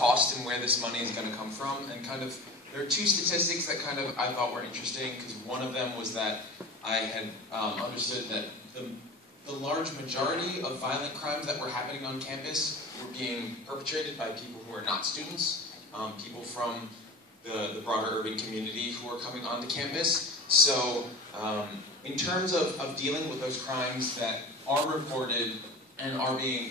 cost and where this money is going to come from. And kind of, there are two statistics that kind of I thought were interesting, because one of them was that I had understood that the large majority of violent crimes that were happening on campus were being perpetrated by people who are not students, people from the broader urban community who are coming onto campus. So in terms of dealing with those crimes that are reported and are being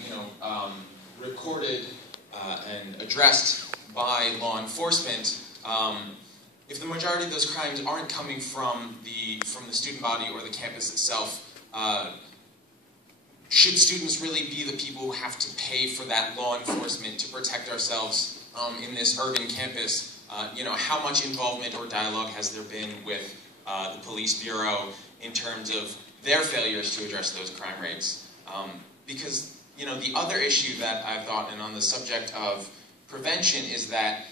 recorded and addressed by law enforcement, if the majority of those crimes aren't coming from the student body or the campus itself, should students really be the people who have to pay for that law enforcement to protect ourselves in this urban campus? How much involvement or dialogue has there been with the police bureau in terms of their failures to address those crime rates? Because the other issue that I've thought, and on the subject of prevention, is that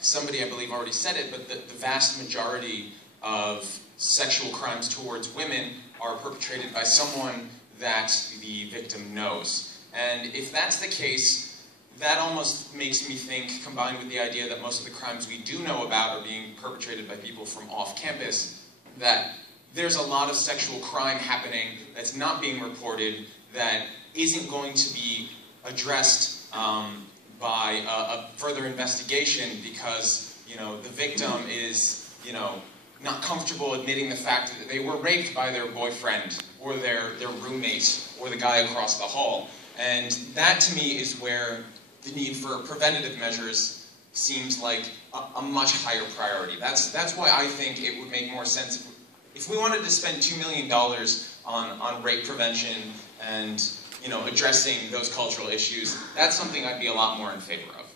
somebody, I believe, already said it, but the vast majority of sexual crimes towards women are perpetrated by someone that the victim knows. And if that's the case, that almost makes me think, combined with the idea that most of the crimes we do know about are being perpetrated by people from off campus, that there's a lot of sexual crime happening that's not being reported, that isn't going to be addressed by a further investigation because, the victim is, not comfortable admitting the fact that they were raped by their boyfriend or their roommate or the guy across the hall. And that, to me, is where the need for preventative measures seems like a much higher priority. That's why I think it would make more sense if we wanted to spend $2 million on rape prevention and addressing those cultural issues. That's something I'd be a lot more in favor of.